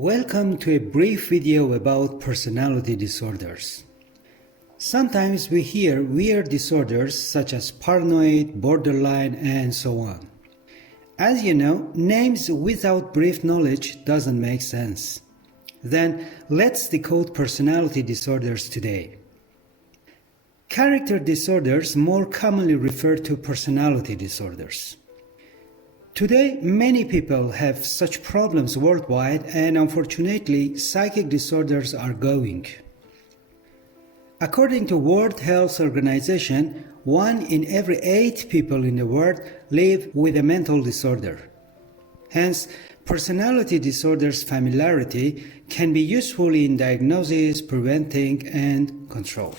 Welcome to a brief video about personality disorders. Sometimes we hear weird disorders such as paranoid, borderline, and so on. As you know, names without brief knowledge doesn't make sense. Then let's decode personality disorders today. Character disorders more commonly refer to personality disorders. Today, many people have such problems worldwide, and unfortunately, psychic disorders are growing. According to World Health Organization, 1 in every 8 people in the world live with a mental disorder. Hence, personality disorders familiarity can be useful in diagnosis, preventing, and control.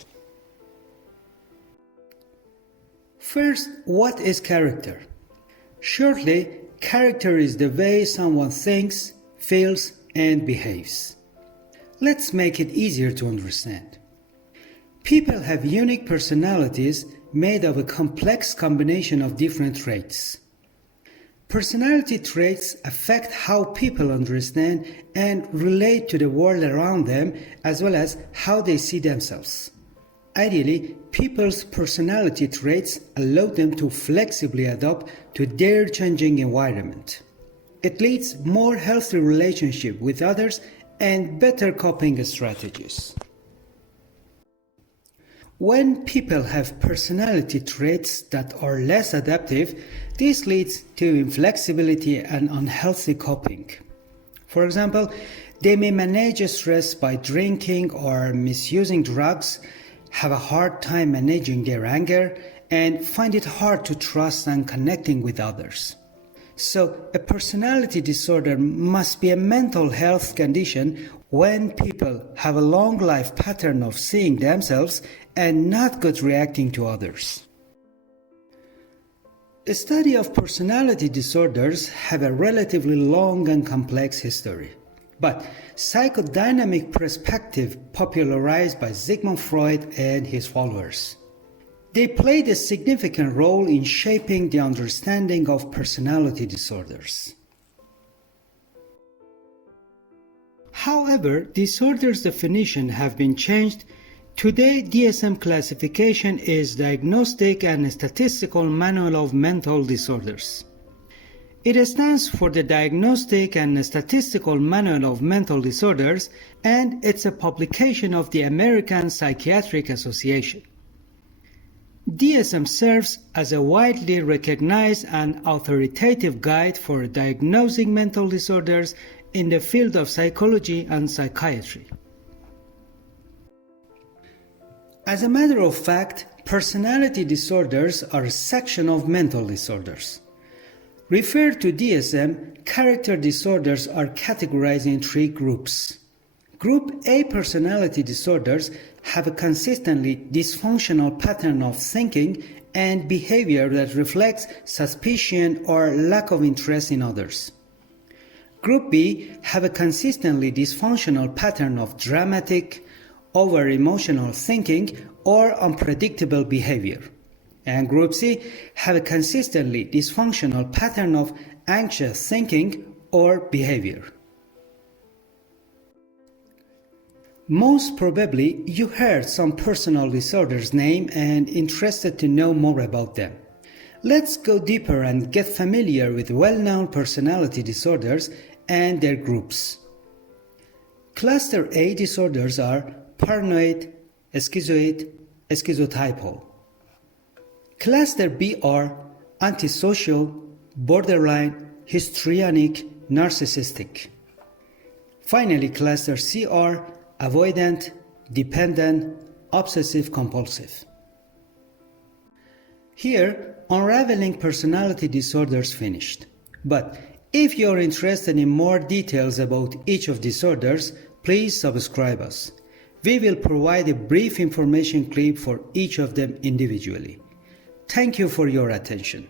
First, what is character? Shortly, character is the way someone thinks, feels, and behaves. Let's make it easier to understand. People have unique personalities made of a complex combination of different traits. Personality traits affect how people understand and relate to the world around them, as well as how they see themselves. Ideally, people's personality traits allow them to flexibly adapt to their changing environment. It leads more healthy relationship with others and better coping strategies. When people have personality traits that are less adaptive, this leads to inflexibility and unhealthy coping. For example, they may manage stress by drinking or misusing drugs, have a hard time managing their anger, and find it hard to trust and connecting with others. So, a personality disorder must be a mental health condition when people have a long life pattern of seeing themselves and not good reacting to others. The study of personality disorders have a relatively long and complex history. But psychodynamic perspective popularized by Sigmund Freud and his followers. They played a significant role in shaping the understanding of personality disorders. However, disorders' definition have been changed. Today, DSM classification is Diagnostic and Statistical Manual of Mental Disorders. It stands for the Diagnostic and Statistical Manual of Mental Disorders, and it's a publication of the American Psychiatric Association. DSM serves as a widely recognized and authoritative guide for diagnosing mental disorders in the field of psychology and psychiatry. As a matter of fact, personality disorders are a section of mental disorders. Referred to DSM, character disorders are categorized in 3 groups. Group A personality disorders have a consistently dysfunctional pattern of thinking and behavior that reflects suspicion or lack of interest in others. Group B have a consistently dysfunctional pattern of dramatic, over-emotional thinking or unpredictable behavior. And Group C have a consistently dysfunctional pattern of anxious thinking or behavior. Most probably, you heard some personal disorders name and interested to know more about them. Let's go deeper and get familiar with well-known personality disorders and their groups. Cluster A disorders are paranoid, schizoid, schizotypal. Cluster B are antisocial, borderline, histrionic, narcissistic. Finally, Cluster C are avoidant, dependent, obsessive-compulsive. Here, unraveling personality disorders finished. But if you're interested in more details about each of disorders, please subscribe us. We will provide a brief information clip for each of them individually. Thank you for your attention.